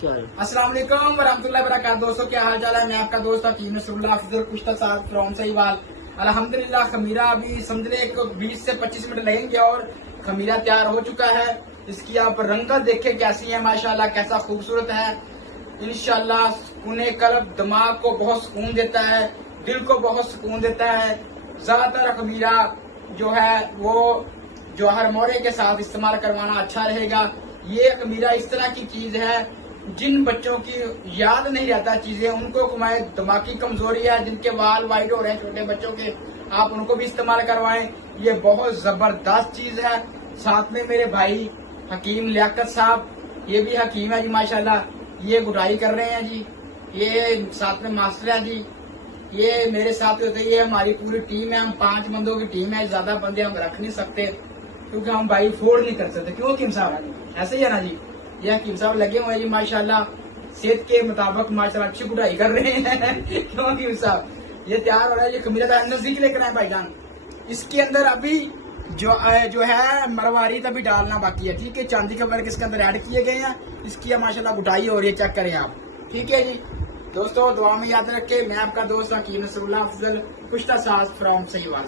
अस्सलाम वालेकुम वरहमतुल्लाहि वबरकातुहू। दोस्तों क्या हाल चाल है। मैं आपका दोस्त हकीम नसरुल्लाह अफजल कुश्ता साहब फ्रॉम सहीवाल। अल्हम्दुलिल्लाह खमीरा अभी समझ ले 20 से 25 मिनट लगेंगे और खमीरा तैयार हो चुका है। इसकी आप रंगत देखे कैसी है, माशाल्लाह कैसा खूबसूरत है। इंशाल्लाह सुकून कल्ब दिमाग को बहुत सुकून देता है, दिल को बहुत सुकून देता है। ज्यादातर खमीरा जो है वो जौहर मोरे के साथ इस्तेमाल करवाना अच्छा रहेगा। ये खमीरा इस तरह की चीज है जिन बच्चों की याद नहीं रहता चीजें, उनको कुमाए दिमागी कमजोरी है, जिनके बाल वाइट हो रहे हैं छोटे बच्चों के, आप उनको भी इस्तेमाल करवाएं। ये बहुत जबरदस्त चीज है। साथ में मेरे भाई हकीम लियाकत साहब, ये भी हकीम है जी माशाल्लाह, ये गुडाई कर रहे हैं जी। ये साथ में मास्टर है जी। ये मेरे साथ होते, ये हमारी पूरी टीम है। हम 5 बंदों की टीम है, ज्यादा बंदे हम रख नहीं सकते क्योंकि हम भाई फोड़ नहीं कर सकते। क्यों हकीम साहब, ऐसे ही है ना जी। ये हकीम साहब लगे हुए हैं जी माशाल्लाह, सेहत के मुताबिक माशाल्लाह अच्छी गुडाई कर रहे हैं। क्यों हकीम साहब, ये तैयार हो रहा है। ये खमीरा का नजदीक लेकर आए भाईजान। इसके अंदर अभी जो है मरवारी अभी डालना बाकी है, ठीक है। चांदी के वर्क इसके अंदर ऐड किए गए हैं। इसकी माशाल्लाह गुडाई हो रही है, चेक करें आप, ठीक है जी। दोस्तों दुआ में याद रखें, मैं आपका दोस्त हकीम नसरुल्लाह अफजल कुश्ता साहब फ्रॉम सहीवाल।